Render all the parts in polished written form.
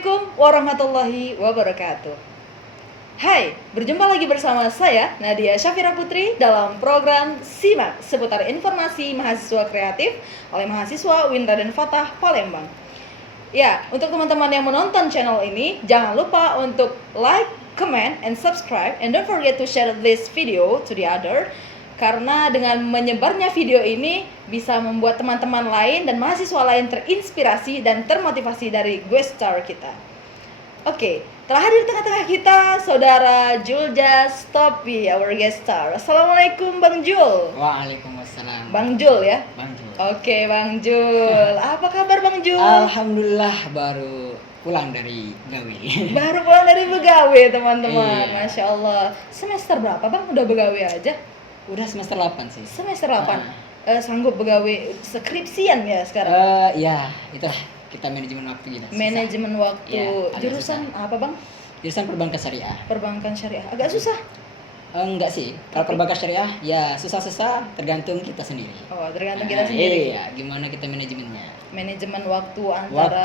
Assalamualaikum warahmatullahi wabarakatuh. Hai, berjumpa lagi bersama saya Nadia Syafira Putri dalam program Simak seputar informasi mahasiswa kreatif oleh mahasiswa UIN Raden Fatah Palembang. Ya, untuk teman-teman yang menonton channel ini, jangan lupa untuk like, comment, and subscribe, and don't forget to share this video to the other. Karena dengan menyebarnya video ini bisa membuat teman-teman lain dan mahasiswa lain terinspirasi dan termotivasi dari guest star kita. Oke, telah hadir di tengah-tengah kita Saudara Julja Stopi, our guest star. Assalamualaikum Bang Jul. Waalaikumsalam. Bang Jul ya? Bang Jul. Oke Bang Jul, apa kabar Bang Jul? Alhamdulillah baru pulang dari gawe. Baru pulang dari begawe teman-teman. Iya. Masya Allah. Semester berapa Bang udah begawe aja? Udah semester 8 sih. Semester 8. Sanggup begawe skripsian ya sekarang? Ya, itulah kita manajemen waktu kita. Manajemen waktu. Iya, agak Jurusan apa Bang? Jurusan perbankan syariah. Perbankan syariah. Agak susah. Enggak sih. Kalau perbankan syariah ya susah-susah tergantung kita sendiri. Oh, tergantung kita sendiri. Iya, gimana kita manajemennya. Manajemen waktu antara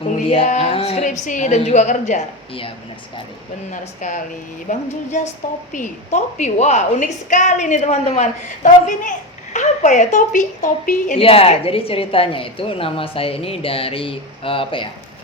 kemudian kuliah, skripsi dan juga kerja. Iya, benar sekali. Benar sekali. Bang Juljas Topi. Topi, wah unik sekali nih teman-teman. Topi ini apa ya? Topi yang Iya, dipakai. jadi ceritanya itu nama saya ini dari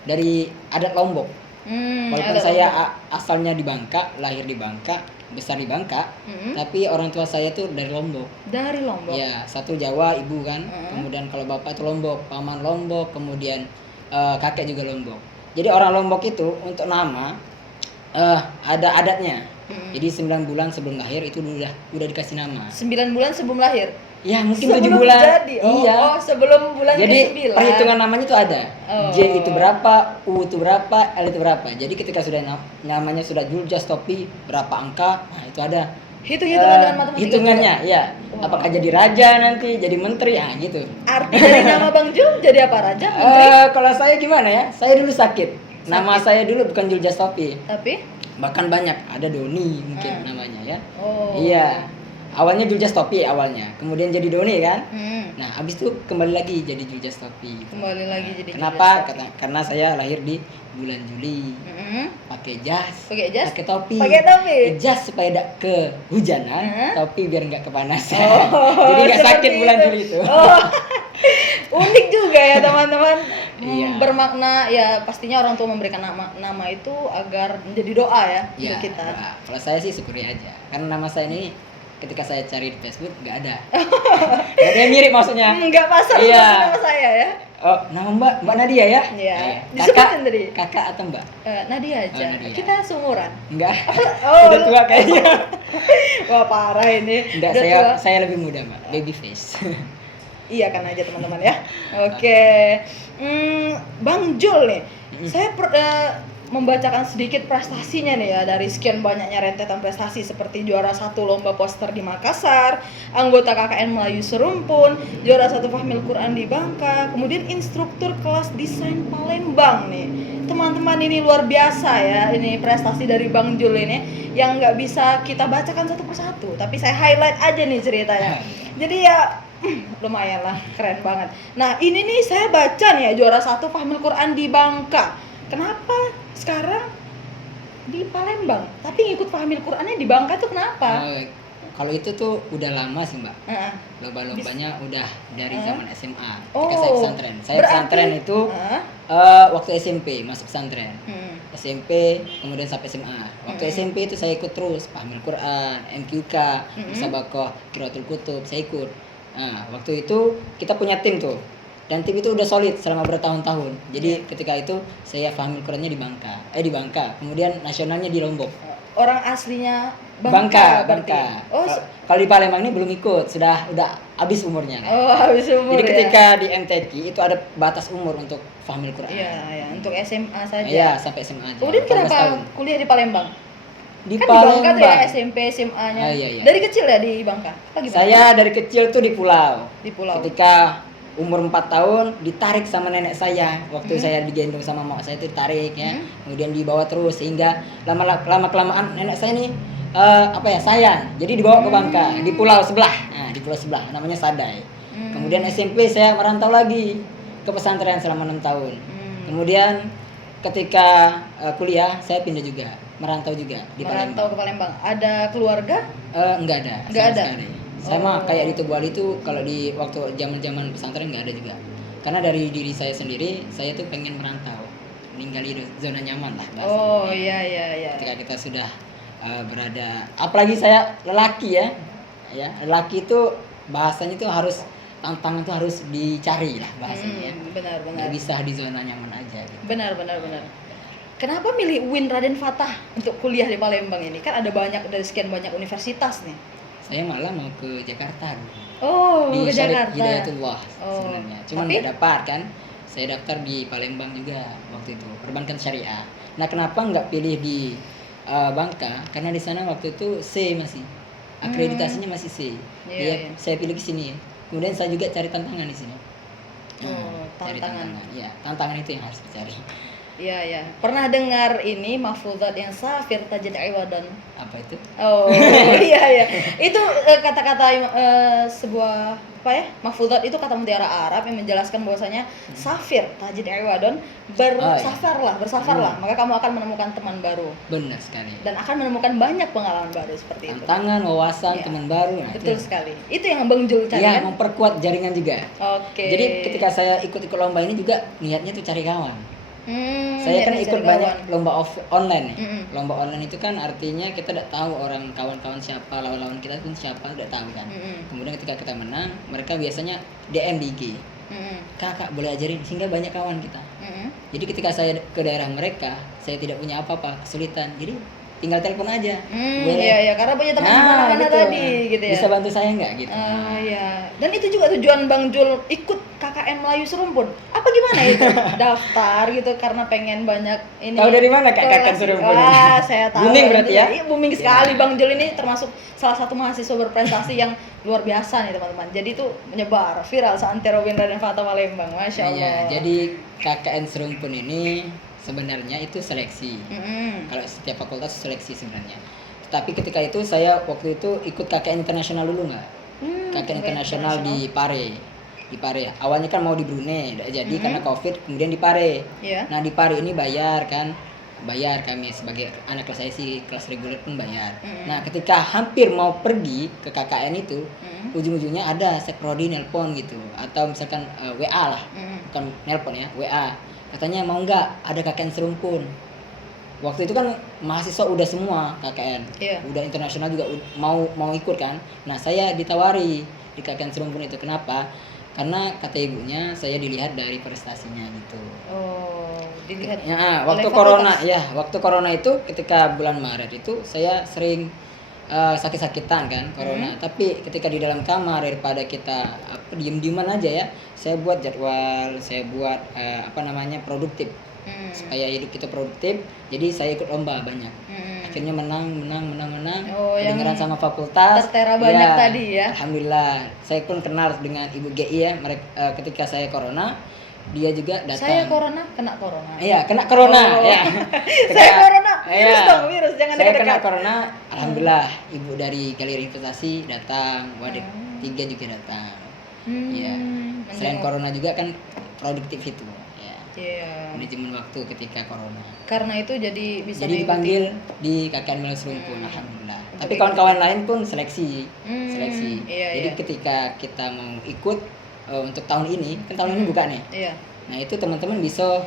dari adat Lombok. Walaupun ada saya Lombok. asalnya di Bangka, lahir di Bangka, besar di Bangka, Mm-mm. tapi orang tua saya tuh dari Lombok. Dari Lombok. Ya, satu Jawa ibu kan, Mm-mm. kemudian kalau bapak itu Lombok, paman Lombok, kemudian kakek juga Lombok. Jadi orang Lombok itu untuk nama ada adatnya. Mm-mm. Jadi 9 bulan sebelum lahir itu udah dikasih nama. 9 bulan sebelum lahir. Ya mungkin 7 Sebelum bulan. jadi. Iya. Oh, sebelum bulan Jadi ke-9. perhitungan namanya itu ada. Oh. J itu berapa, U itu berapa, L itu berapa. Jadi ketika sudah namanya sudah Juljas Topi berapa angka, nah itu ada. Hitung-hitungan dengan matematika. Hitungannya, juga. ya. Wow. Apakah jadi raja nanti, jadi menteri, ah gitu. Arti dari nama Bang Jul jadi apa? Raja, menteri? Kalau saya gimana ya? Saya dulu sakit. Nama Sakit. saya dulu bukan Juljas Topi. Tapi Bahkan banyak, ada Doni mungkin namanya ya. oh. Iya. Awalnya Juljas Topi awalnya, kemudian jadi Doni kan. Nah, habis itu kembali lagi jadi Juljas Topi. Kembali lagi jadi Kenapa? Juljas Topi. Karena saya lahir di bulan Juli. Pakai jas, Pakai jas? pakai topi. Pakai topi? Jas supaya tidak kehujanan, topi biar nggak kepanasan. Oh, Jadi nggak sakit seperti bulan itu. Juli itu. Oh. Unik juga ya teman-teman. Iya. Bermakna ya pastinya orang tua memberikan nama itu agar menjadi doa ya Ya, untuk kita. nah, kalau saya sih syukuri aja. Karena nama saya ini ketika saya cari di Facebook nggak ada. Nggak ada yang mirip maksudnya. Enggak pasar Iya. sama nama saya ya. Oh, nama Mbak Nadia ya? Iya. Kakak, Disebutin tadi. kakak atau Mbak? Nadia aja. Oh, Nadia. Kita seumuran. Enggak. Oh, Udah tua kayaknya. Wah parah ini. Enggak, Udah saya tua. saya lebih muda, Mbak. Baby face. Iya kan aja teman-teman ya. Oke. Bang Jul nih. Saya membacakan sedikit prestasinya nih ya dari sekian banyaknya rentetan prestasi seperti juara 1 lomba poster di Makassar, anggota KKN Melayu Serumpun, juara 1 Fahmil Quran di Bangka, kemudian instruktur kelas desain Palembang nih. Teman-teman ini luar biasa ya, ini prestasi dari Bang Jul ini yang nggak bisa kita bacakan satu persatu, tapi saya highlight aja nih ceritanya. Jadi ya lumayan lah, keren banget. Nah ini nih saya baca nih ya juara 1 Fahmil Quran di Bangka. Kenapa sekarang di Palembang tapi ngikut Fahmil Qurannya di Bangka tuh kenapa? Kalau itu tuh udah lama sih, Mbak. Heeh. Lomba-lombanya udah dari zaman SMA. Oh, Ketika saya pesantren. Saya berarti- pesantren itu Heeh. waktu SMP masuk pesantren. SMP kemudian sampai SMA. Waktu SMP itu saya ikut terus Fahmil Quran, MQK, Musabakoh, Qiraatul Kutub, saya ikut. Nah, waktu itu kita punya tim tuh. Dan tim itu udah solid selama bertahun-tahun. Jadi ketika itu saya Fahmil Qurannya di Bangka. Kemudian nasionalnya di Lombok. Orang aslinya Bangka. berarti. Oh, Kalau di Palembang ini belum ikut, udah habis umurnya. Kan? oh habis umur. Jadi ya? ketika di MTQ itu ada batas umur untuk Fahmil Quran. Iya, ya, untuk SMA saja. Iya, sampai SMA aja. Kemudian 14 kenapa tahun. kuliah di Palembang? Di Kan di Bangka tuh ya Palembang. SMP, SMA-nya. Iya. Dari kecil ya di Bangka? Apa gimana? Saya dari kecil tuh di pulau. Di pulau. Ketika umur 4 tahun ditarik sama nenek saya. Waktu saya digendong sama mak saya itu ditarik ya. Kemudian dibawa terus sehingga lama kelamaan nenek saya ini sayang. Jadi dibawa ke Bangka di pulau sebelah. Nah, di pulau sebelah namanya Sadai. Kemudian SMP saya merantau lagi ke pesantren selama 6 tahun. Kemudian ketika kuliah saya pindah juga, merantau juga di Merantau ke Palembang. Ada keluarga? Enggak ada. Nggak sama ada? sekali. Sama Oh. kayak di Tubuh Ali itu kalau di waktu zaman-zaman pesantren nggak ada juga. Karena dari diri saya sendiri, saya tuh pengen merantau, ninggali zona nyaman lah bahasanya. Oh iya iya iya. Ketika kita sudah berada, apalagi saya lelaki ya, lelaki itu bahasanya itu harus tantangan itu harus dicari lah bahasanya. Benar benar. Nggak bisa di zona nyaman aja. Gitu. Benar benar benar. Kenapa milih UIN Raden Fatah untuk kuliah di Palembang ini? Kan ada banyak dari sekian banyak universitas nih. Saya malah mau ke Jakarta dulu. Oh, Di ke Syarif Jakarta. Hidayatullah Oh, sebenarnya. Cuman tapi- nggak dapat kan. Saya daftar di Palembang juga waktu itu, perbankan syariah. Nah, kenapa nggak pilih di Bangka? Karena di sana waktu itu C masih. Akreditasinya masih C. Iya, Dia iya. saya pilih ke sini. Kemudian saya juga cari tantangan di sini. Oh, Cari tantangan. Iya, tantangan itu yang harus dicari. Iya ya. Pernah dengar ini mahfuzat yang safir tajid iwadan. Apa itu? Oh iya ya. Itu kata-kata sebuah apa ya? Mahfuzat itu kata mutiara Arab yang menjelaskan bahwasanya safir tajid iwadan bersafarlah, maka kamu akan menemukan teman baru Benar sekali. dan akan menemukan banyak pengalaman baru seperti itu. Tantangan, wawasan, Iya. teman baru. Nah, Betul itu. sekali. Itu yang Bang Jul cari Iya, kan? memperkuat jaringan juga. Oke. Jadi ketika saya ikut-ikut lomba ini juga niatnya tuh cari kawan. Saya kan niatnya ikut cari banyak kawan. lomba online nih. Mm-mm. Lomba online itu kan artinya kita udah tahu orang kawan-kawan siapa, lawan-lawan kita pun siapa udah tahu kan. Mm-mm. Kemudian ketika kita menang, mereka biasanya DM di IG. Mm-mm. Kakak boleh ajarin sehingga banyak kawan kita. Mm-mm. Jadi ketika saya ke daerah mereka, saya tidak punya apa-apa, kesulitan. Jadi tinggal telepon aja. Boleh. Iya ya, karena punya teman Nah, mana-mana gitu. tadi gitu ya. Bisa bantu saya nggak gitu? Ah ya. Dan itu juga tujuan Bang Jul ikut KKN Melayu Serumpun. Apa gimana itu? Daftar gitu karena pengen banyak ini. Tahu dari mana Kak KKN korelasi. Serumpun? Wah, saya tahu. Booming berarti ya? Iya, booming Iya. sekali Bang Jul ini termasuk salah satu mahasiswa berprestasi yang luar biasa nih teman-teman. Jadi itu menyebar viral seantero Win Raden Fatah Palembang. Masya Allah. Iya, jadi KKN Serumpun ini sebenarnya itu seleksi. Mm-mm. Kalau setiap fakultas seleksi sebenarnya. Tapi ketika itu saya waktu itu ikut KKN internasional dulu nggak? KKN internasional di Pare. Di Pare. Awalnya kan mau di Brunei, nggak jadi karena Covid, kemudian di Pare. Iya. Nah, di Pare ini bayar kan. Bayar kami sebagai anak kelas saya sih, kelas reguler pun bayar. Nah, ketika hampir mau pergi ke KKN itu, ujung-ujungnya ada seprodi nelpon gitu atau misalkan WA lah. Bukan nelpon ya, WA. Katanya mau nggak ada KKN Serumpun. Waktu itu kan mahasiswa udah semua KKN, Iya. udah internasional juga mau ikut kan. Nah, saya ditawari di KKN Serumpun itu. Kenapa? Karena kata ibunya saya dilihat dari prestasinya gitu. Oh, dilihat. Ya, oleh waktu fakultas. corona ya, waktu corona itu ketika bulan Maret itu saya sering sakit-sakitan kan corona. Tapi ketika di dalam kamar daripada kita diem-dieman aja ya, saya buat jadwal, saya buat produktif supaya hidup kita produktif. Jadi saya ikut lomba banyak. Akhirnya menang. Oh, yang Kedengeran sama fakultas. tertera banyak tadi ya. Alhamdulillah. Saya pun kenal dengan Ibu GI ya. Ketika saya corona, dia juga datang. Saya kena corona. Iya, kena corona Oh. ya. Saya corona. Virus Iya. dong, virus. Jangan Saya dekat-dekat. kena corona, alhamdulillah ibu dari Galeri Investasi datang, Wadah 3 juga datang. Iya. Selain corona juga kan produktif itu. Ya. Iya. Manajemen waktu ketika corona. Karena itu jadi bisa Jadi mengikuti. dipanggil di KKN Melayu Serumpun, alhamdulillah. Tapi kawan-kawan lain pun seleksi. Seleksi. Iya, Jadi iya. ketika kita mau ikut untuk tahun ini, kan tahun ini buka nih. Iya. Nah, itu teman-teman bisa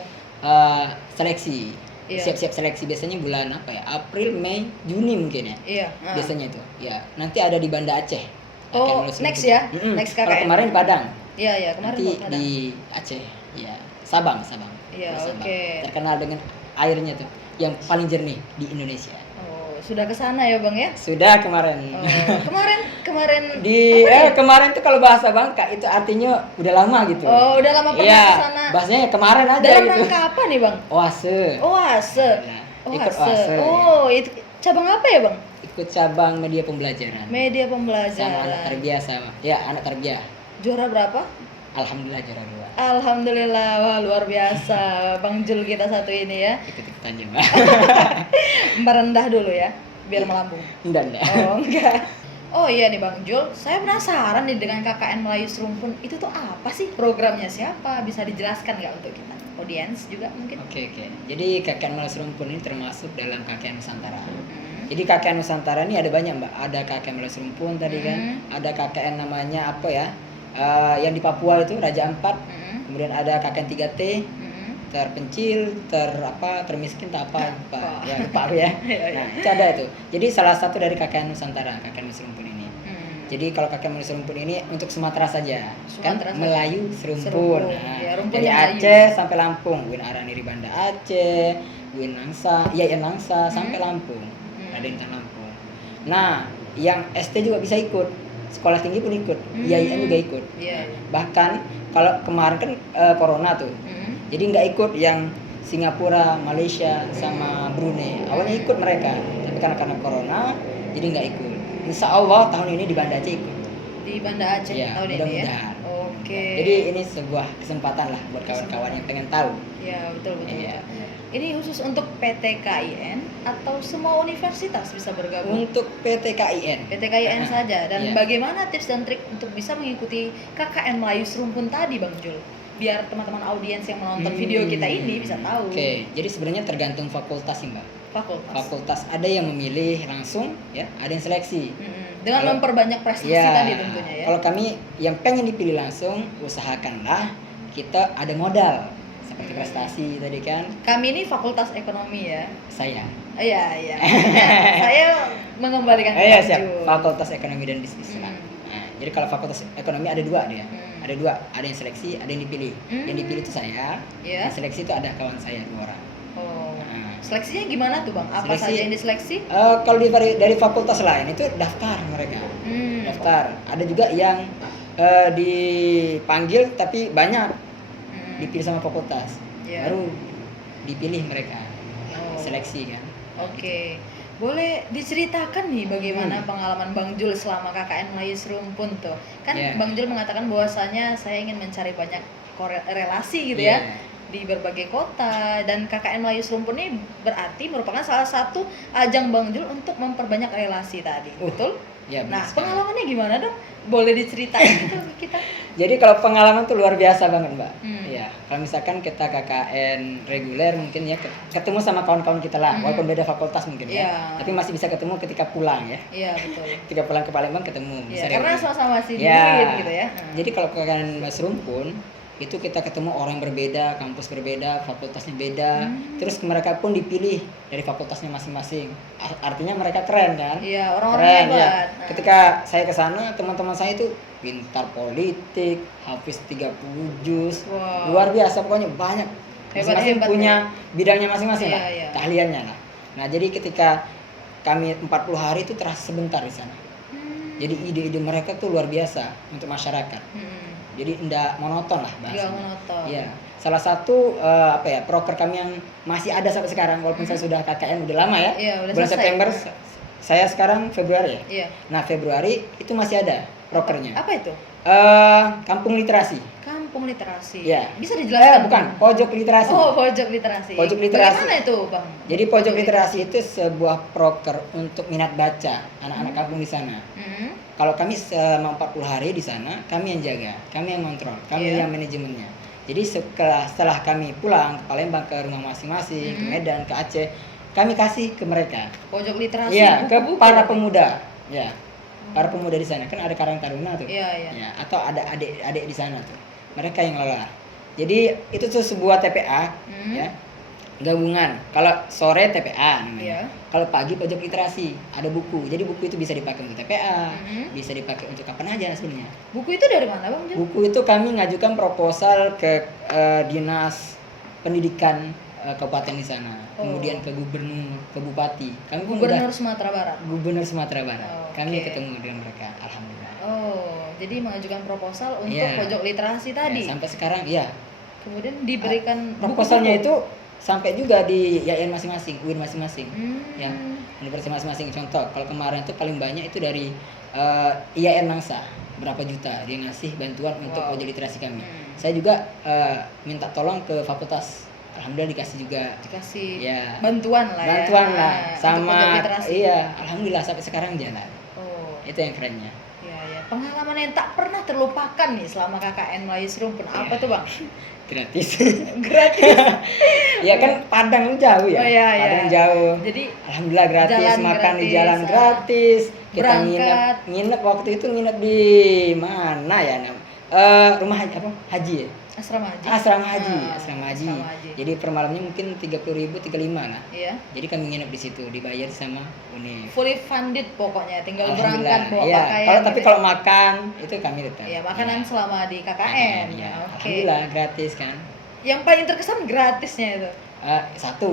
seleksi. Iya. Siap-siap seleksi biasanya bulan apa ya? April, Mei, Juni mungkin ya. Iya. Biasanya itu. Ya, nanti ada di Banda Aceh. Oh, KKN Melayu next Serumpun. ya? Mm-mm. Next Kalau KKN. kemarin di Padang. Iya, iya, kemarin Nanti buat Padang. di Aceh. Ya, Sabang. Iya, Sabang. oke. Terkenal dengan airnya tuh yang paling jernih di Indonesia. Oh, sudah ke sana ya, Bang ya? Sudah kemarin. Oh, kemarin Kemarin tuh kalau bahasa Bangka itu artinya udah lama gitu. Oh, udah lama pernah Iya, ke sana. bahasanya kemarin aja Dalam gitu. rangka apa nih, Bang? Oase. Oase. Ya, ikut Oase. Oase. Oh, itu cabang apa ya, Bang? Ikut cabang media pembelajaran. Media Sama anak pembelajaran. tarbiyah sama. Ya, anak tarbiyah. Juara berapa? Alhamdulillah juara 2. Alhamdulillah, wah luar biasa Bang Jul kita satu ini ya. Ikut-ikutan juga. Merendah dulu ya, biar melambung. Enggak. Oh enggak. Oh iya nih Bang Jul, saya penasaran nih dengan KKN Melayu Serumpun itu tuh apa sih, programnya siapa? Bisa dijelaskan nggak untuk kita? Audiens juga mungkin? Oke, oke. Jadi KKN Malas Rumpun ini termasuk dalam KKN Nusantara. Hmm. Jadi KKN Nusantara ini ada banyak, Mbak. Ada KKN Malas Rumpun tadi kan, Hmm. ada KKN namanya apa ya? Yang di Papua itu Raja Ampat. Hmm. Kemudian ada KKN 3T, Hmm. terpencil, termiskin, tak apa, lupa. Apa? Ya, lupa aku ya. Iya, iya. Nah, itu ada itu. Jadi salah satu dari KKN Nusantara, KKN Malas Rumpun ini. Hmm. Jadi kalau KKN Malas Rumpun ini untuk Sumatera saja, Sumatera kan saja. Melayu Serumpun. Serumpun. Nah, Ya, rumpun dari yang Melayu. Aceh sampai Lampung, Win Araniri Banda Aceh, Win Nangsa, Yayan Nangsa sampai Lampung, ada Intan Lampung. Nah, yang ST juga bisa ikut, sekolah tinggi pun ikut, IAIN juga ikut. Iya. Bahkan kalau kemarin kan corona tuh, Hmm. jadi nggak ikut yang Singapura, Malaysia, sama Brunei. Awalnya ikut mereka, tapi karena corona, jadi nggak ikut. Insya Allah tahun ini di Banda Aceh ikut. Di Banda Aceh Iya, tahun ini ya. mudah-mudahan. Oke. Jadi ini sebuah kesempatan lah buat kawan-kawan yang pengen tahu. Ya betul betul. Iya. betul. Ini khusus untuk PT KIN atau semua universitas bisa bergabung? Untuk PT KIN. PT KIN saja. Dan Iya. bagaimana tips dan trik untuk bisa mengikuti KKN Melayu Serumpun tadi Bang Jul? Biar teman-teman audiens yang menonton video kita ini bisa tahu. Oke, jadi sebenarnya tergantung fakultas sih, Mbak. Fakultas. Fakultas ada yang memilih langsung, ya, ada yang seleksi. Dengan Kalau- memperbanyak prestasi Ya, tadi tentunya ya. kalau kami yang pengen dipilih langsung, usahakanlah kita ada modal seperti prestasi tadi kan. Kami ini Fakultas Ekonomi ya. Saya. Iya, iya. Saya mengembalikan ke Iya Bang siap. Jul. Fakultas Ekonomi dan Bisnis lah. Nah, jadi kalau Fakultas Ekonomi ada dua dia. Ada dua, ada yang seleksi, ada yang dipilih. Yang dipilih itu saya. Iya. Yang seleksi itu ada kawan saya 2 orang. Oh. Nah. Seleksinya gimana tuh Bang? Apa Seleksi- saja yang diseleksi? Kalau dari fakultas lain itu daftar mereka. Daftar. Ada juga yang dipanggil tapi banyak dipilih sama fakultas. Iya. Baru dipilih mereka. Oh. Seleksi kan. Oke. Boleh diceritakan nih bagaimana pengalaman Bang Jul selama KKN Melayu Serumpun tuh? Kan Iya. Bang Jul mengatakan bahwasanya saya ingin mencari banyak relasi gitu ya Iya. di berbagai kota, dan KKN Melayu Serumpun ini berarti merupakan salah satu ajang Bang Jul untuk memperbanyak relasi tadi. Betul? Ya, benar Nah, sekali. pengalamannya gimana dong? Boleh diceritain gitu ke kita? Jadi kalau pengalaman tuh luar biasa banget, Mbak. Hmm. Iya, kalau misalkan kita KKN reguler mungkin ya ketemu sama kawan-kawan kita lah, walaupun beda fakultas mungkin ya. Iya. Tapi masih bisa ketemu ketika pulang ya. Iya, betul. Ketika pulang ke Palembang ketemu. Iya, bisa karena reuni. sama-sama masih di Ya. UIN gitu ya. Jadi kalau KKN Mas Rumpun itu kita ketemu orang berbeda, kampus berbeda, fakultasnya beda. Terus mereka pun dipilih dari fakultasnya masing-masing. Artinya mereka keren kan? Iya, orang-orang Keren hebat. ya. Nah. Ketika saya ke sana, teman-teman saya itu pintar politik, hafiz 30 juz. Wow. Luar biasa pokoknya banyak. Masing-masing Hebat-hebat punya bidangnya masing-masing Iya, lah, iya. keahliannya lah. Nah, jadi ketika kami 40 hari itu terasa sebentar di sana. Jadi ide-ide mereka tuh luar biasa untuk masyarakat. Jadi tidak monoton lah bahasanya. Gak monoton. Iya. Salah satu proker kami yang masih ada sampai sekarang walaupun saya sudah KKN udah lama ya. Iya, udah Bulan selesai. September saya sekarang Februari ya. Iya. Nah, Februari itu masih ada prokernya. Apa itu? Kampung literasi. Kampung literasi. Iya. Bisa dijelaskan? Bukan, pojok literasi. Oh, pojok literasi. Pojok literasi. Bagaimana itu, Bang? Jadi pojok literasi itu sebuah proker untuk minat baca anak-anak kampung di sana. Kalau kami selama 40 hari di sana, kami yang jaga, kami yang kontrol, kami Iya. yang manajemennya. Jadi setelah kami pulang ke Palembang, ke rumah masing-masing, ke Medan, ke Aceh, kami kasih ke mereka. Pojok literasi. Iya, ke buku-buku para berarti? pemuda. Ya. Para pemuda di sana kan ada Karang Taruna tuh. Iya, iya. Ya, atau ada adik-adik di sana tuh. Mereka yang lelah. Jadi itu tuh sebuah TPA ya. Gabungan. Kalau sore TPA namanya. Iya. Kalau pagi pojok literasi, ada buku. Jadi buku itu bisa dipakai untuk TPA, Mhm. bisa dipakai untuk kapan aja sebenarnya. Buku itu dari mana, Bang Jul? Buku itu kami ngajukan proposal ke dinas pendidikan kabupaten di sana, kemudian ke gubernur, ke bupati. Kami pun Gubernur udah Sumatera Barat. gubernur Sumatera Barat. Oh, Kami oke. ketemu dengan mereka, alhamdulillah. Oh, jadi mengajukan proposal untuk Iya. pojok literasi tadi. Ya, sampai sekarang ya. Kemudian diberikan Proposalnya buku-buku. itu sampai juga di YAIN masing-masing, UIN masing-masing. Hmm. Ya, universitas masing-masing. Contoh, kalau kemarin itu paling banyak itu dari IAIN Nangsa, berapa juta dia ngasih bantuan untuk Wow. pojok literasi kami. Saya juga minta tolong ke fakultas, alhamdulillah dikasih juga. Dikasih Ya. bantuan lah ya. Bantuan lah, untuk sama pojok literasi. iya, alhamdulillah sampai sekarang jalan. Oh, Itu yang kerennya. Ya. Pengalaman yang tak pernah terlupakan nih selama KKN Melayu Serumpun apa tuh Bang? Gratis. Gratis. Ya kan Padang jauh ya. Oh, iya, Padang iya. jauh. Jadi Alhamdulillah gratis, jalan makan di gratis, jalan gratis. Kita berangkat. nginep waktu itu nginep di mana ya? Rumah haji apa? Haji ya? asrama haji. Asrama haji, Ah, asrama haji. asrama haji. Jadi per malamnya mungkin 30.000, 35 lah. Iya. Jadi kami nginep di situ, dibayar sama Unif. Fully funded pokoknya, tinggal Alhamdulillah. berangkat bawa Iya. pakaian. Tapi gitu. kalau makan itu kami tetap. Iya, makanan Iya. selama di KKN. Iya. Oke. Alhamdulillah gratis kan. Yang paling terkesan gratisnya itu. Satu.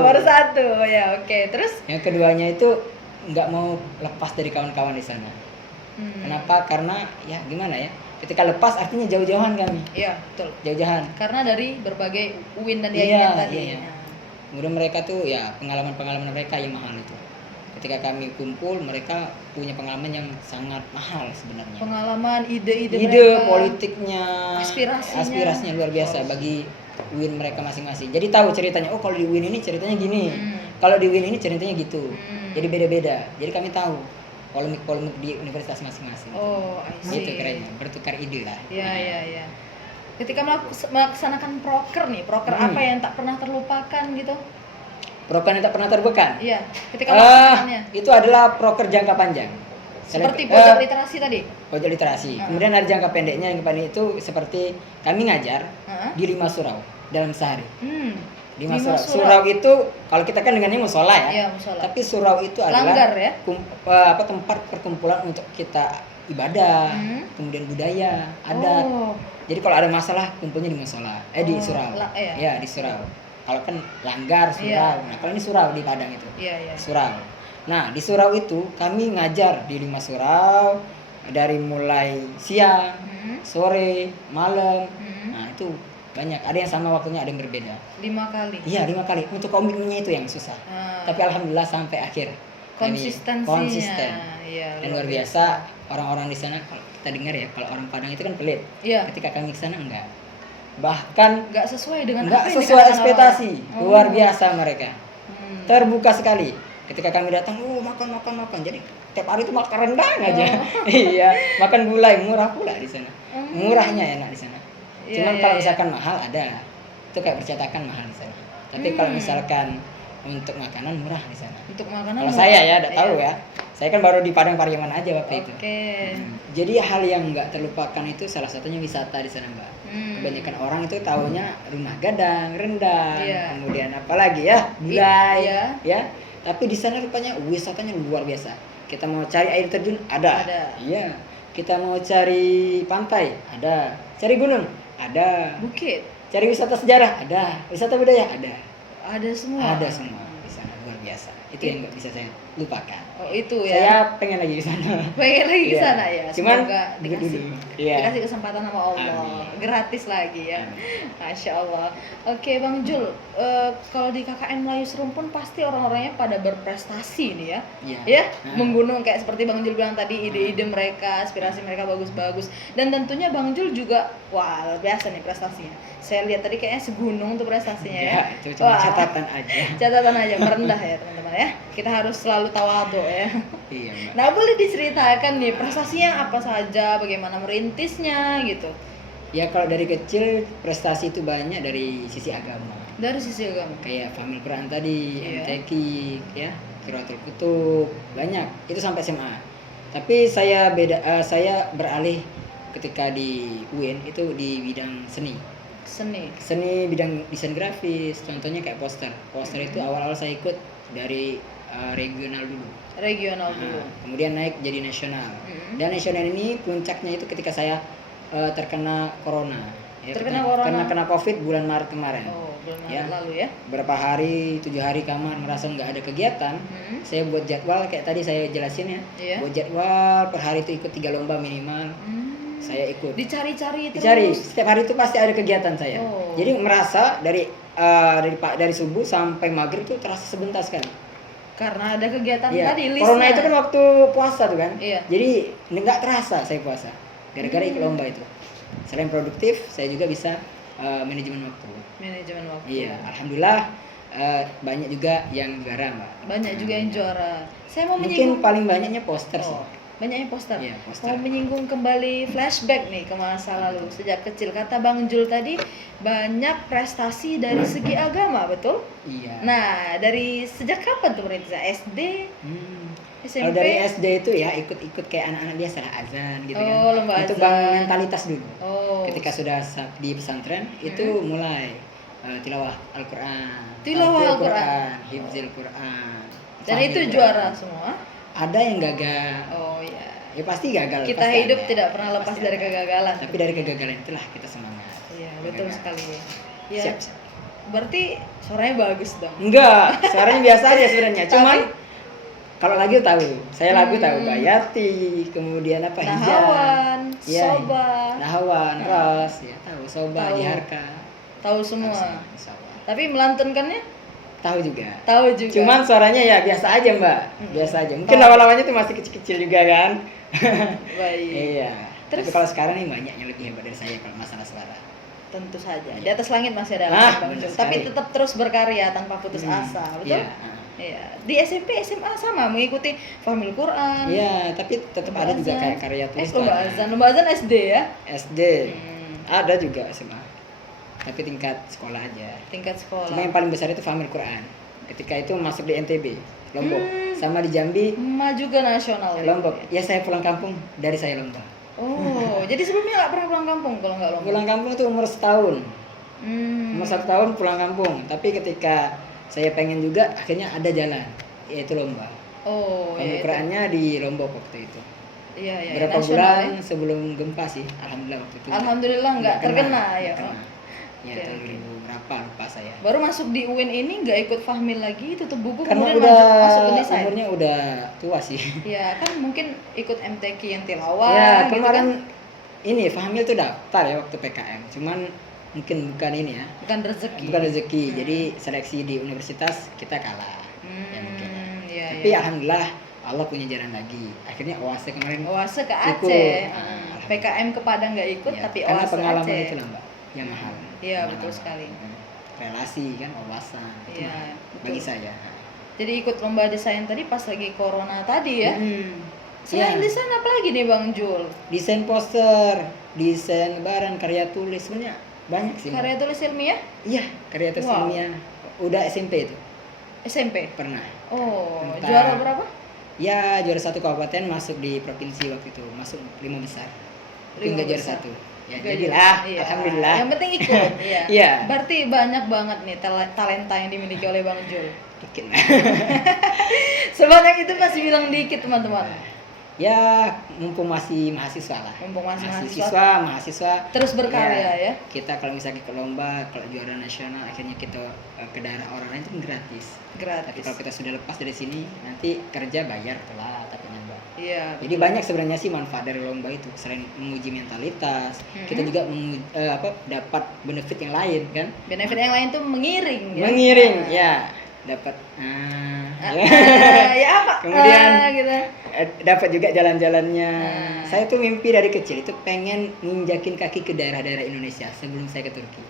Baru satu. Ya, oke. Terus Yang keduanya itu nggak mau lepas dari kawan-kawan di sana. Kenapa? Karena ya gimana ya? Ketika lepas artinya jauh-jauhan kami. Iya, betul. Jauh-jauhan. Karena dari berbagai UIN dan Iya, YIN tadi. iya. Kemudian mereka tuh ya pengalaman-pengalaman mereka yang mahal itu. Ketika kami kumpul, mereka punya pengalaman yang sangat mahal sebenarnya. Pengalaman, ide-ide Ide mereka, politiknya, aspirasinya luar biasa bagi UIN mereka masing-masing. Jadi tahu ceritanya. Oh, kalau di UIN ini ceritanya gini. Hmm. Kalau di UIN ini ceritanya gitu. Hmm. Jadi beda-beda. Jadi kami tahu polemik-polemik di universitas masing-masing. Oh, I see. Gitu kerennya, bertukar ide lah. Iya. Ketika melaksanakan proker nih, proker apa yang tak pernah terlupakan gitu? Proker yang tak pernah terbekan. Iya, ketika melaksanakannya. Itu adalah proker jangka panjang. Seperti pojok literasi tadi. Pojok literasi. Kemudian ada jangka pendeknya, yang pendek itu seperti kami ngajar di 5 surau dalam sehari. 5 surau. Surau itu kalau kita kan dengannya musola ya. Iya, musola. Tapi surau itu adalah Langgar ya? Tempat perkumpulan untuk kita ibadah, kemudian budaya ada. Oh. Jadi kalau ada masalah kumpulnya di musola, di surau. Iya. Ya, di surau. Kalau kan langgar, surau. Iya. Nah, kalau ini surau di Padang itu. Iya. Surau. Nah, di surau itu kami ngajar di 5 surau dari mulai siang, sore, malam. Nah, itu banyak. Ada yang sama waktunya, ada yang berbeda. 5 kali. Iya, 5 kali. Untuk komitmennya itu yang susah. Tapi alhamdulillah sampai akhir. Konsistensinya. Konsisten. Iya. Dan luar biasa orang-orang di sana, kalau kita dengar ya, kalau orang Padang itu kan pelit. Iya. Ketika kami ke sana enggak. Bahkan Nggak sesuai dengan enggak apa yang sesuai dikatakan ekspektasi. orang. Luar biasa mereka. Terbuka sekali. Ketika kami datang, makan. Jadi tiap hari itu makan rendang aja. Iya, makan gulai murah pula di sana. Murahnya enak di sana. Cuman kalau misalkan mahal ada. Itu kayak percetakan mahal di sana. Tapi kalau misalkan untuk makanan murah di sana. Untuk makanan. Kalau saya ya, enggak tahu ya. Saya kan baru di Padang Pariaman aja waktu itu. Oke. Jadi hal yang nggak terlupakan itu salah satunya wisata di sana, Mbak. Kebanyakan orang itu taunya rumah gadang, rendang, kemudian apalagi ya, gulai, ya. Tapi di sana rupanya wisatanya luar biasa. Kita mau cari air terjun ada. Iya. Kita mau cari pantai ada. Cari gunung ada. Bukit. Cari wisata sejarah ada. Wisata budaya ada. Ada semua. Ada semua di sana, luar biasa. Itu yang nggak bisa saya lupakan. Oh, itu ya. Saya pengen lagi di sana. Pengen lagi ke Iya. sana ya. Cuman Semoga dikasih dulu. Iya. dikasih kesempatan sama Allah. Amin. Gratis lagi ya. Masya Allah. Oke Bang Jul, kalau di KKN Melayu Serumpun pasti orang-orangnya pada berprestasi nih ya. Iya. Ya, menggunung kayak seperti Bang Jul bilang tadi, ide-ide mereka, aspirasi mereka bagus-bagus. Dan tentunya Bang Jul juga wah, luar biasa nih prestasinya. Saya lihat tadi kayaknya segunung tuh prestasinya ya. Itu cuma catatan aja. Catatan aja, merendah ya teman-teman ya. Kita harus selalu tawadhu ya. Iya, Mbak. Nah, boleh diceritakan nih prestasinya apa saja, bagaimana merintisnya gitu. Ya kalau dari kecil prestasi itu banyak dari sisi agama. Dari sisi agama. Kayak Famil Quran tadi, Iya. MTQ, ya, Qiraatul Kutub, banyak. Itu sampai SMA. Tapi saya saya beralih ketika di UIN itu di bidang seni. Seni bidang desain grafis, contohnya kayak poster. Poster itu awal-awal saya ikut dari regional dulu. Kemudian naik jadi nasional. Dan nasional ini puncaknya itu ketika saya terkena corona. Ya, kena COVID bulan Maret kemarin. Oh, bulan Maret Ya. lalu ya. Berapa hari, 7 hari kamar merasa nggak ada kegiatan. Saya buat jadwal kayak tadi saya jelasin ya. Iya. Buat jadwal per hari itu ikut 3 lomba minimal. Saya ikut. Dicari Dicari. terus. Setiap hari itu pasti ada kegiatan saya. Oh. Jadi merasa dari subuh sampai maghrib itu terasa sebentar sekali. Karena ada kegiatan Iya. tadi listnya. Corona itu kan waktu puasa tuh kan. Iya. Jadi nggak terasa saya puasa. Gara-gara ikut lomba itu. Selain produktif, saya juga bisa manajemen waktu. Manajemen waktu. Iya, alhamdulillah banyak juga yang juara, Mbak. Banyak juga yang juara. Saya mau Mungkin menyinggung paling banyaknya poster sih. Banyaknya poster. Iya, poster. Mau menyinggung kembali flashback nih ke masa lalu sejak kecil. Kata Bang Jul tadi banyak prestasi dari segi agama, betul? Iya. Nah, dari sejak kapan tuh berarti? SD, SMP? Kalau dari SD itu ya ikut-ikut kayak anak-anak biasa lah, azan gitu kan. Oh, lomba Itu azan. bangun mentalitas dulu. Oh. Ketika sudah di pesantren itu mulai tilawah Al-Qur'an. Tilawah Tartil Al-Qur'an. hifzil Qur'an. Dan fahmil itu Qur'an. juara semua. Ada yang gagal. Oh iya. Ya pasti gagal. Kita pasti hidup ada. tidak pernah lepas Pasti dari ada. kegagalan. Tapi dari kegagalan itulah kita semangat. Iya, betul Gagal. sekali. Ya. Siap, siap. Berarti suaranya bagus dong. Enggak, suaranya biasa aja sebenarnya. Cuman Tapi- kalau lagu tahu, saya lagu tahu Hmm. Bayati, kemudian apa Hijab, Nahawan, Iya, Soba, Nahawan, Ros, ya tahu, Soba, Tahu. Diharka, tahu tahu semua. Insya Allah. Tapi melantunkannya Tahu juga. tahu juga. Cuman suaranya ya biasa aja Mbak, biasa aja. Mungkin Tahu. awal-awalnya tuh masih kecil-kecil juga kan. baik. Iya. Terus- Tapi kalau sekarang nih banyak yang lebih hebat dari saya kalau masalah suara. Tentu saja. Di atas langit masih ada Ah, Bang benar Jul. Tapi sekali. tetap terus berkarya tanpa putus Hmm, asa, betul? Iya. Iya. Di SMP, SMA sama mengikuti Fahmil Quran. Iya, tapi tetap ada juga kayak karya tulis. tuh Lomba ada. azan. Lomba azan SD ya? SD. Hmm, Ada juga SMA. Tapi tingkat sekolah aja. tingkat sekolah. Cuma yang paling besar itu Fahmil Quran. Ketika itu masuk di NTB, Lombok, Hmm. sama di Jambi, Maju ke nasional. ya? Lombok. Ya saya pulang kampung dari saya Lombok. Oh, jadi sebelumnya nggak pernah pulang kampung kalau nggak Lombok? Pulang kampung itu umur setahun. Hmm. Umur 1 tahun pulang kampung. Tapi ketika saya pengen juga, akhirnya ada jalan, yaitu lomba. Oh, Fahmil iya. Qurannya di Lombok waktu itu. Iya, iya. Berapa nasional, bulan ya? sebelum gempa sih, alhamdulillah waktu itu. Alhamdulillah nggak terkena ya. nggak kena. Ya Oke, tahun oke. 2000 berapa lupa saya. Baru masuk di UIN ini nggak ikut Fahmil lagi, tutup buku Karena kemudian udah masuk ke desain. umurnya udah tua sih. Ya kan mungkin ikut MTQ yang tilawah. Ya gitu kemarin kan. ini Fahmil tuh daftar ya waktu PKM. Cuman mungkin bukan ini ya, Bukan rezeki. bukan rezeki. Jadi seleksi di universitas kita kalah. Ya mungkin. Iya, Tapi iya. alhamdulillah Allah punya jalan lagi. Akhirnya OASE kemarin. Oase ke Ikut. Aceh. Ah, PKM ke Padang nggak ikut, ya, tapi karena Oase pengalaman Aceh. itu lah Mbak yang mahal. Iya, Pengalaman. betul sekali. Relasi kan wawasan. Itu Iya, mahal betul. bagi saya. Jadi ikut lomba desain tadi pas lagi corona tadi ya. Selain Iya. desain apa lagi nih Bang Jul? Desain poster, desain lebaran, karya tulis sebenarnya banyak sih. Mbak. Karya tulis ilmiah? Iya, karya tulis Wow. ilmiah. Udah SMP itu SMP. pernah. Oh, Tentang- juara berapa? Ya juara 1 kabupaten, masuk di provinsi waktu itu, masuk 5 besar. Tapi 5 nggak juara besar. 1. Ya Nggak jadilah, juara. Iya. alhamdulillah. Yang penting ikut, iya. Iya. Berarti banyak banget nih talenta yang dimiliki oleh Bang Jul. Dikit. Sebanyak itu masih bilang dikit teman-teman. Ya mumpung masih mahasiswa lah. Mumpung masih mahasiswa. Terus berkarya ya. Kita kalau misalnya ke lomba, kalau juara nasional, akhirnya kita ke daerah orang lain itu gratis. Tapi Gratis. kalau kita sudah lepas dari sini, nanti kerja bayar telat tapi nambah. Iya. Jadi banyak sebenarnya sih manfaat dari lomba itu. Selain menguji mentalitas, kita juga dapat benefit yang lain kan? Benefit yang lain tuh mengiring ya. Mengiring, Nah. ya dapat. Ya apa? Kemudian Gitu. Dapat juga jalan-jalannya. Nah. Saya tuh mimpi dari kecil itu pengen nginjakin kaki ke daerah-daerah Indonesia sebelum saya ke Turki.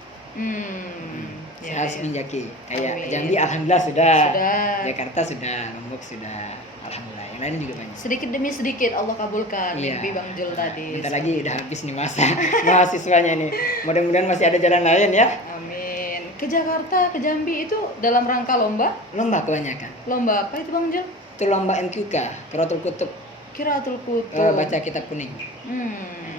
Saya harus ninjaki. Kayak Amin. Jambi alhamdulillah sudah. Sudah. Jakarta sudah, Lombok sudah. Alhamdulillah. Yang lain juga banyak. Sedikit demi sedikit Allah kabulkan Iya. mimpi Bang Jul tadi. Bentar lagi udah habis nih masa mahasiswanya nih. Mudah-mudahan masih ada jalan lain ya. Amin. Ke Jakarta, ke Jambi itu dalam rangka lomba? Lomba kebanyakan. Lomba apa itu Bang Jul? Itu lomba MQK, Qiraatul Kutub. Qiraatul Kutub. Baca kitab kuning.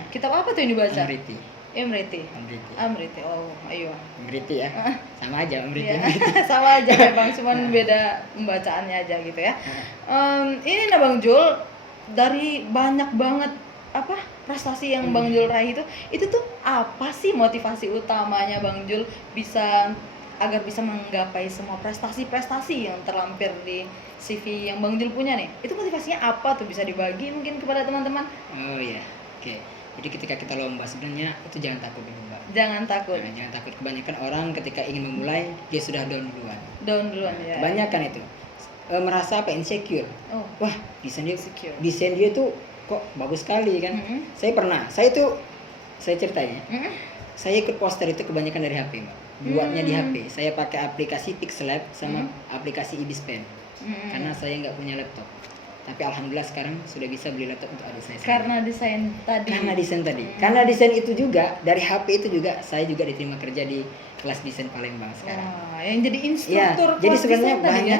Kitab apa tuh yang dibaca? Amriti. Amriti. Amriti. Amriti. Oh, ayo. Amriti ya. Sama aja Amriti. Iya. Sama aja memang, cuman beda pembacaannya aja gitu ya. Ini nah Bang Jul, dari banyak banget apa prestasi yang Bang Jul raih itu tuh apa sih motivasi utamanya Bang Jul agar bisa menggapai semua prestasi-prestasi yang terlampir di CV yang Bang Jul punya nih? Itu motivasinya apa tuh, bisa dibagi mungkin kepada teman-teman? Oh iya. Oke. Jadi ketika kita lomba sebenarnya itu jangan takut di lomba. Jangan takut. Nah, jangan takut. Kebanyakan orang ketika ingin memulai dia sudah down duluan. Down duluan ya. Kebanyakan itu merasa apa insecure. Oh, Wah, desain dia Insecure. desain dia tuh kok bagus sekali kan. Mm-mm. Saya ceritanya. Mm-mm. Saya ikut poster itu kebanyakan dari HP, Mbak. Buatnya di Hmm. HP. Saya pakai aplikasi Pixlab sama aplikasi Ibis Pen. Karena saya nggak punya laptop. Tapi alhamdulillah sekarang sudah bisa beli laptop untuk adik saya sendiri. Karena desain tadi. Karena desain itu juga, dari HP itu juga saya juga diterima kerja di kelas desain Palembang sekarang. Wah, yang jadi Ya, instruktur jadi kelas sebenarnya desain tadi ya?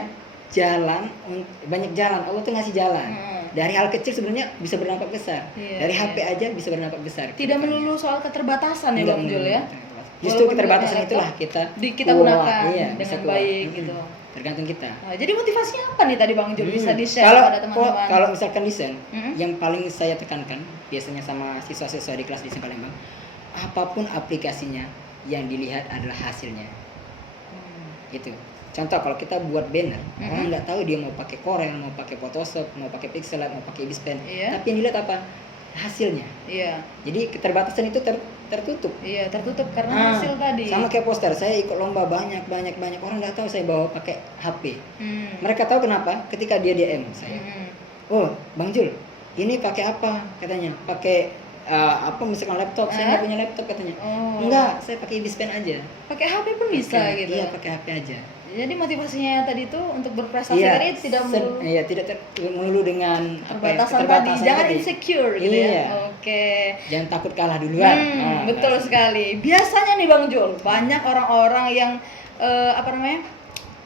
banyak jalan. Allah tuh ngasih jalan. Dari hal kecil sebenarnya bisa berdampak besar. Iya, Dari iya. HP aja bisa berdampak besar. Tidak melulu soal keterbatasan ya Enggak Bang Jul ya. Justru Walaupun keterbatasan laptop itulah kita kita gunakan iya, bisa dengan keluar. baik gitu. Tergantung kita. Nah, jadi motivasinya apa nih tadi Bang Jul bisa di-share Kalau pada teman-teman? kalau misalkan desain, Mm-mm. yang paling saya tekankan biasanya sama siswa-siswa di kelas desain Palembang, apapun aplikasinya yang dilihat adalah hasilnya. Gitu. Contoh kalau kita buat banner, orang nggak tahu dia mau pakai Corel, mau pakai Photoshop, mau pakai Pixel Lab, mau pakai Ibispen. Iya. Tapi yang dilihat apa? Hasilnya. Iya. Jadi keterbatasan itu tertutup. Iya, tertutup karena hasil tadi. Sama kayak poster, saya ikut lomba banyak orang nggak tahu saya bawa pakai HP. Mereka tahu kenapa? Ketika dia DM saya. Oh, Bang Jul, ini pakai apa? Katanya, pakai apa misalkan laptop, saya nggak punya laptop katanya. Enggak, saya pakai Ibispen aja. Pakai HP pun bisa gitu. Iya, pakai HP aja. Jadi motivasinya tadi itu untuk berprestasi tadi tidak melulu tidak melulu dengan keterbatasan tadi. Jangan tadi. insecure gitu Iya. ya. Oke. Jangan takut kalah duluan. Betul sekali. Biasanya nih Bang Jul, banyak orang-orang yang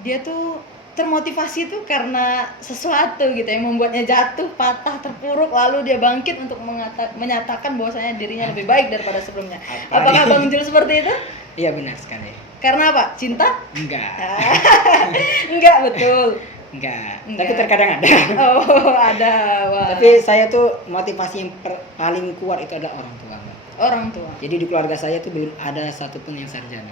dia tuh termotivasi tuh karena sesuatu gitu yang membuatnya jatuh, patah, terpuruk, lalu dia bangkit untuk menyatakan bahwasanya dirinya lebih baik daripada sebelumnya. Apakah Bang Jul seperti itu? Iya, benar sekali. Karena apa? Cinta? Enggak. Enggak, betul. Enggak. Tapi terkadang ada. Oh, ada. Wah. Tapi saya tuh motivasi yang paling kuat itu adalah orang tua, Mbak. Orang tua. Jadi di keluarga saya tuh belum ada satupun yang sarjana.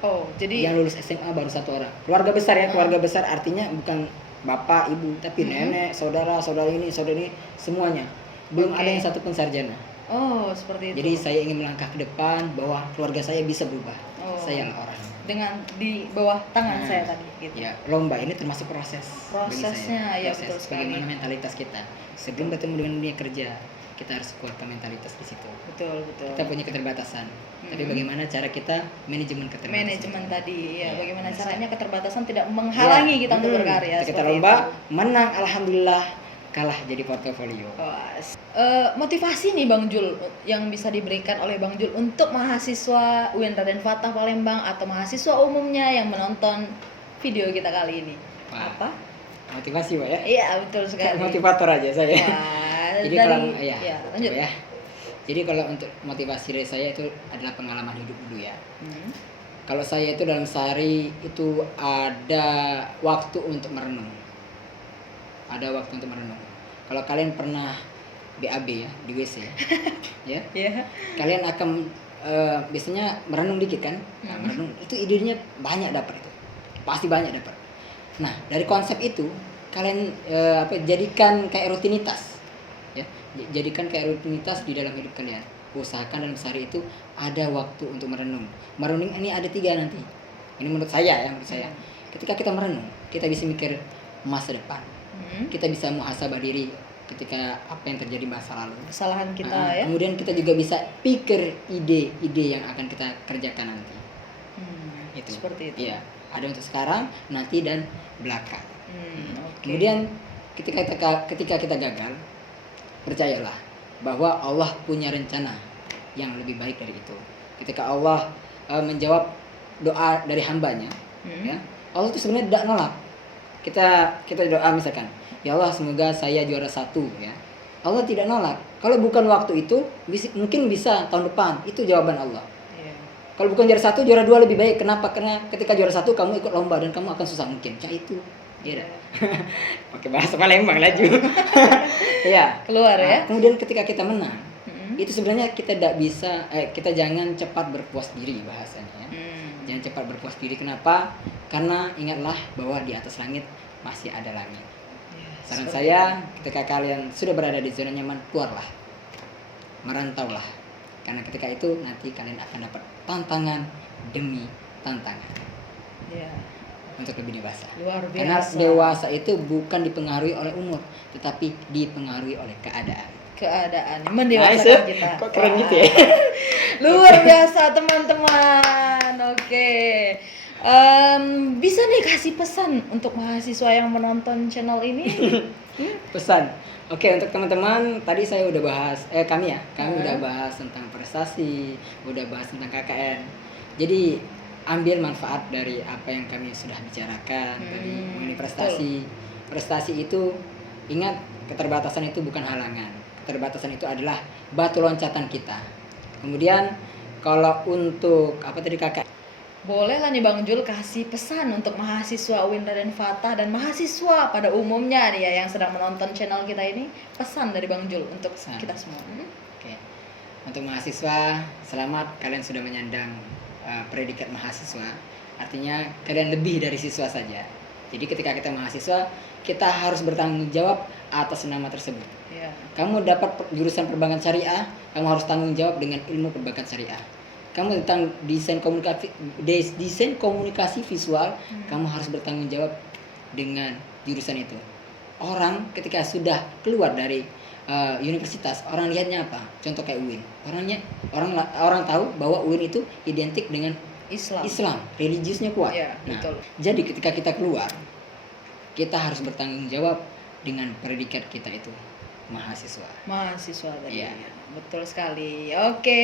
Oh, jadi yang lulus SMA baru satu orang. Keluarga besar ya, keluarga besar artinya bukan bapak, ibu, tapi nenek, saudara, saudari ini, semuanya. Belum ada yang satupun sarjana. Oh, seperti itu. Jadi saya ingin melangkah ke depan bahwa keluarga saya bisa berubah. Saya lah orang. Dengan di bawah tangan saya tadi gitu. Ya, lomba ini termasuk proses. Prosesnya ya proses betul sekali. bagaimana mentalitas kita. Sebelum bertemu dengan dunia kerja, kita harus kuatkan mentalitas di situ. Betul. Kita punya keterbatasan. Tapi bagaimana cara kita manajemen keterbatasan? Manajemen tadi, ya. Bagaimana caranya keterbatasan tidak menghalangi kita untuk berkarya. Kita lomba, menang, alhamdulillah, kalah jadi portofolio. Motivasi nih Bang Jul yang bisa diberikan oleh Bang Jul untuk mahasiswa UIN Raden Fatah Palembang atau mahasiswa umumnya yang menonton video kita kali ini. Wah. Apa? Motivasi, Pak ya? Iya, betul sekali. Motivator aja saya. Wah, Jadi dari, kalau lanjut ya. Jadi kalau untuk motivasi dari saya itu adalah pengalaman hidup dulu ya. Kalau saya itu dalam sehari itu ada waktu untuk merenung. Kalau kalian pernah BAB ya di WC ya, kalian akan biasanya merenung dikit kan? Nah, merenung itu idenya banyak dapat itu, pasti banyak dapat. Nah dari konsep itu kalian jadikan kayak rutinitas, ya, jadikan kayak rutinitas di dalam hidup kalian. Usahakan dalam sehari itu ada waktu untuk merenung. Merenung ini ada 3 nanti. Ini menurut saya. Ketika kita merenung, kita bisa mikir masa depan. Kita bisa muhasabah diri ketika apa yang terjadi masa lalu, kesalahan kita ya. Kemudian kita juga bisa pikir ide-ide yang akan kita kerjakan nanti. Itu. Seperti itu. Iya, ada untuk sekarang, nanti dan belakang. Okay. Kemudian ketika kita gagal, percayalah bahwa Allah punya rencana yang lebih baik dari itu. Ketika Allah menjawab doa dari hambanya, ya, Allah itu sebenarnya tidak nolak. Kita doa misalkan, ya Allah semoga saya juara 1 ya. Allah tidak nolak. Kalau bukan waktu itu, mungkin bisa tahun depan. Itu jawaban Allah. Kalau bukan juara 1, juara 2 lebih baik. Kenapa? Karena ketika juara 1 kamu ikut lomba dan kamu akan susah mungkin. Itu. Iya. Pakai bahasa Palembang laju. Iya. Keluar ya. Kemudian ketika kita menang, itu sebenarnya kita tidak bisa kita jangan cepat berpuas diri bahasanya ya. Jangan cepat berpuas diri. Kenapa? Karena ingatlah bahwa di atas langit masih ada langit. Saran saya, ketika kalian sudah berada di zona nyaman, keluarlah, merantaulah. Karena ketika itu nanti kalian akan dapat tantangan demi tantangan. Untuk lebih dewasa. Luar biasa. Karena dewasa itu bukan dipengaruhi oleh umur, tetapi dipengaruhi oleh keadaan. Mendewasakan kita. Kok keren gitu ya? Luar biasa teman-teman. Oke. Bisa nih kasih pesan untuk mahasiswa yang menonton channel ini? Pesan. Oke, untuk teman-teman, tadi saya udah bahas, kami udah bahas tentang prestasi, udah bahas tentang KKN. Jadi ambil manfaat dari apa yang kami sudah bicarakan tadi mengenai prestasi. Prestasi itu, ingat, keterbatasan itu bukan halangan. Keterbatasan itu adalah batu loncatan kita. Kemudian kalau untuk apa tadi KKN? Boleh lah nih Bang Jul kasih pesan untuk mahasiswa UIN Raden Fatah dan mahasiswa pada umumnya nih ya yang sedang menonton channel kita ini. Pesan dari Bang Jul untuk kita semua. Oke. Untuk mahasiswa, selamat kalian sudah menyandang predikat mahasiswa. Artinya kalian lebih dari siswa saja. Jadi ketika kita mahasiswa, kita harus bertanggung jawab atas nama tersebut. Yeah. Kamu dapat jurusan perbankan syariah, kamu harus tanggung jawab dengan ilmu perbankan syariah. Kamu tentang desain komunikasi visual, kamu harus bertanggung jawab dengan jurusan itu. Orang ketika sudah keluar dari universitas, orang lihatnya apa? Contoh kayak UIN. Orang tahu bahwa UIN itu identik dengan Islam, religiusnya kuat. Ya, nah, betul. jadi ketika kita keluar, kita harus bertanggung jawab dengan predikat kita itu mahasiswa tadi. Iya. Betul sekali. Oke.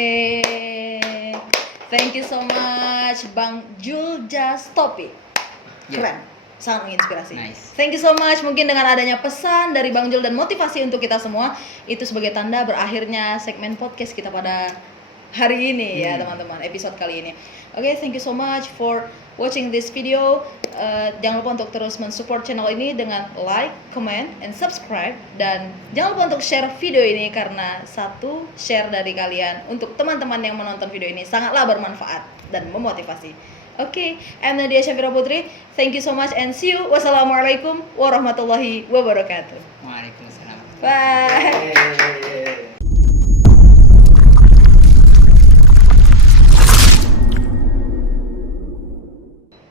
Thank you so much Bang Jul Jastopi. Keren. Sangat menginspirasi. Nice. Thank you so much. Mungkin dengan adanya pesan dari Bang Jul dan motivasi untuk kita semua, itu sebagai tanda berakhirnya segmen podcast kita pada hari ini ya teman-teman, episode kali ini. Oke, thank you so much for watching this video. Jangan lupa untuk terus mensupport channel ini dengan like, comment, and subscribe. Dan jangan lupa untuk share video ini karena satu share dari kalian untuk teman-teman yang menonton video ini sangatlah bermanfaat dan memotivasi. Oke, I'm Nadia Syafira Putri. Thank you so much and see you. Wassalamualaikum warahmatullahi wabarakatuh. Waalaikumsalam. Bye.